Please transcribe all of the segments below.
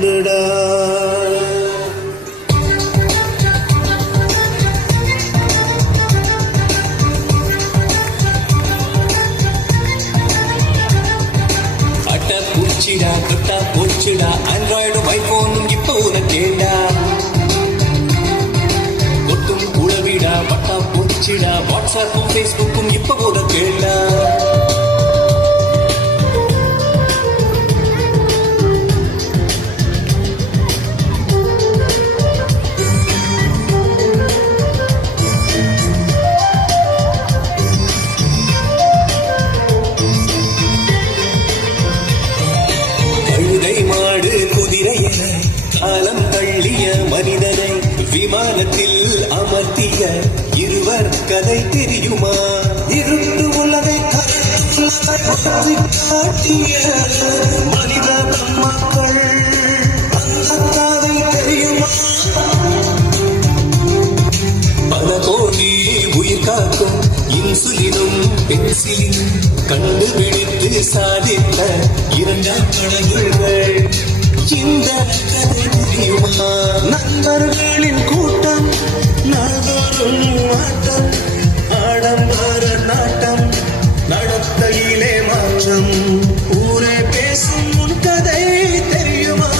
வந்துடா. பூச்சிடா கட்டா போச்சுடா ஆண்ட்ராய்டும் ஐபோனும் இப்போ உனக்கேண்டா. கொட்டும் குழவிடா பட்டா போச்சுடா வாட்ஸ்அப்பும் ஃபேஸ்புக்கும் இப்போ உனக்கேண்டா. மாடு குதிரைய காலம் தள்ளிய மனிதனை விமானத்தில் அமர்த்திய இருவர் கதை தெரியுமா? இருட்டு உலகை காட்டிய மனித மக்கள் அந்த கதை தெரியுமா? பல கோடி உயிர் காக்கும் இன்சுலினும் பென்சிலினும் கண்டுபிடித்து சாதித்த இரண்டாம் கடவுள்கள் இந்த கதை தெரியுமா? நண்பர்களின் கூட்டம் நாள்தோறும் ஆட்டம் ஆடம்பர நாட்டம் நடத்தையிலே மாற்றம் ஊரே பேசும் உன் கதை தெரியுமா?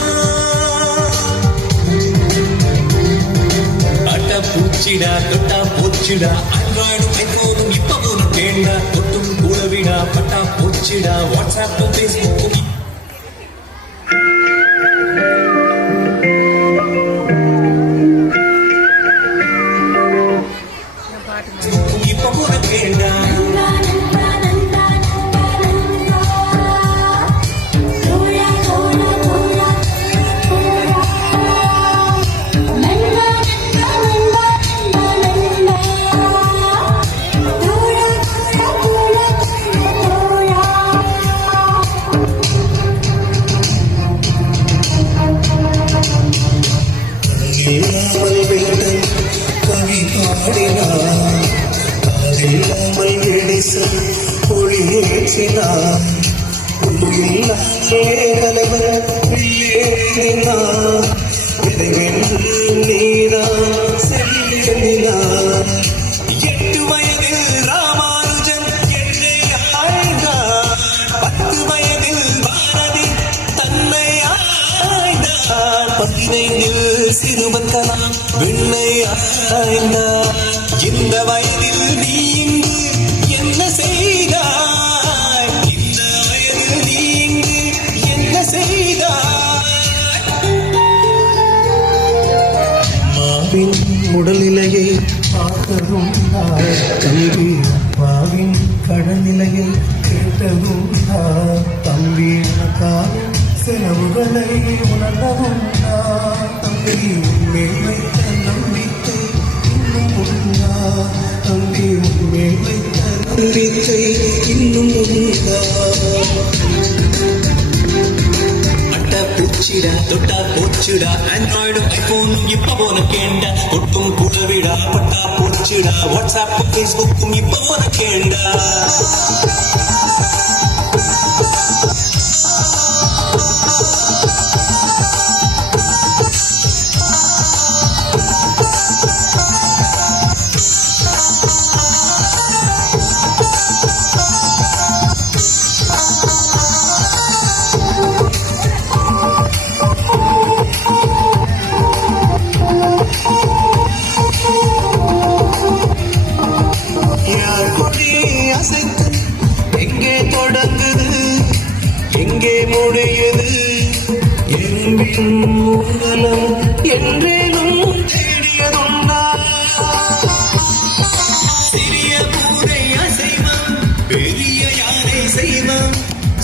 அட்டா பூச்சிடா தொட்டா போச்சுடா ஆண்ட்ராய்டும் ஐபோனும் இப்ப உனக்கேண்டா. தொட்டும் குழவிடா பட்டா போச்சுடா வாட்ஸ்அப்பும் ஃபேஸ்புக்கும் இப்ப உனக்கேண்டா. கவி பாடினார் காதில்லாமல் எடிசன் ஒளியேற்றினார். தலைவர் நீதான் செல்லினார். 8 வயதில் ராமானுஜன் என்னை ஆழ்ந்தார். 10 வயதில் பாரதி தன்னை ஆய்ந்தார். 15 சிறுவன் கலாம் விண்ணை ஆய்ந்தார். இந்த வயதில் நீ இங்கு என்ன செய்தாய்? இந்த வயதில் நீ இங்கு என்ன செய்தாய்? மாவின் உடல்நிலையை பார்க்கவும் தம்பி, மாவின் கடல்நிலையை கேட்டதும் தம்பி, காவின் செலவுகளை உணர்ந்தவும் தம்பி, மேல் வைத்த நம்பிக்கை இன்னும் உண்டா? தம்பி, மேல் வைத்த நம்பிக்கை இன்னும் உண்டா? அட்டா பூச்சிடா தொட்டா போச்சுடா ஆண்ட்ராய்டும் ஐபோனும் இப்ப உனக்கேண்டா. கொட்டும் குழவிடா பட்டா போச்சுடா வாட்ஸ்அப்பும் ஃபேஸ்புக்கும் இப்ப உனக்கேண்டா. எங்கே தொடங்குது எங்கே முடியுது எறும்பின் மூலம் என்றேனும் தேடியதுண்டா? சிறிய பூரை அசைவம் பெரிய யானை செய்வம்.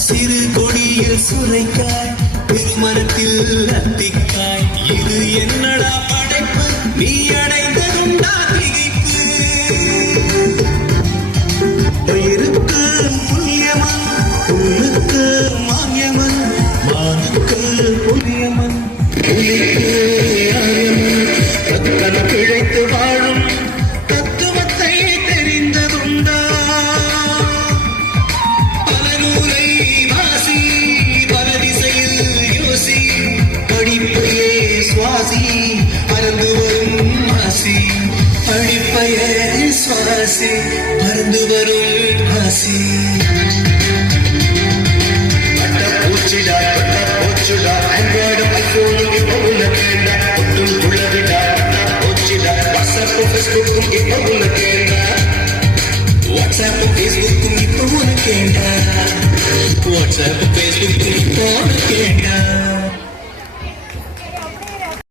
சிறு கொடியில் சுரைக்காய் பெருமரத்தில் அத்திக்காய். இது என்னடா படைப்பு நீ அடைந்ததுண்டா திகைப்பு? பயிருக்கு புண்ணியமன் புல்லுக்கு மான்யமன் மானுக்கு புண்ணியமன் புலிக்கு ஆரியமன். தக்கன பிழைத்து வாழும் தத்துவத்தை தெரிந்ததுண்டா? பல நூலை வாசி பல திசையில் யோசி படி படிப்பையே சுவாசி பறந்து வரும் ஆசி படிப்பையே சுவாசி பறந்து வரும் ஆசி பூச்சிடா போச்சுடா ஆண்ட்ராய்டு ஐபோனும் இப்போ உனக்கேண்டா ஒட்டும் துளவிடா போச்சுடா வாட்ஸ்அப்பும் ஃபேஸ்புக்கும் இப்போ உனக்கேண்டா வாட்ஸ்அப்பும் ஃபேஸ்புக்கும் இப்போ உனக்கேண்டா வாட்ஸ்அப்பும் ஃபேஸ்புக்கும் இப்போ உனக்கேண்டா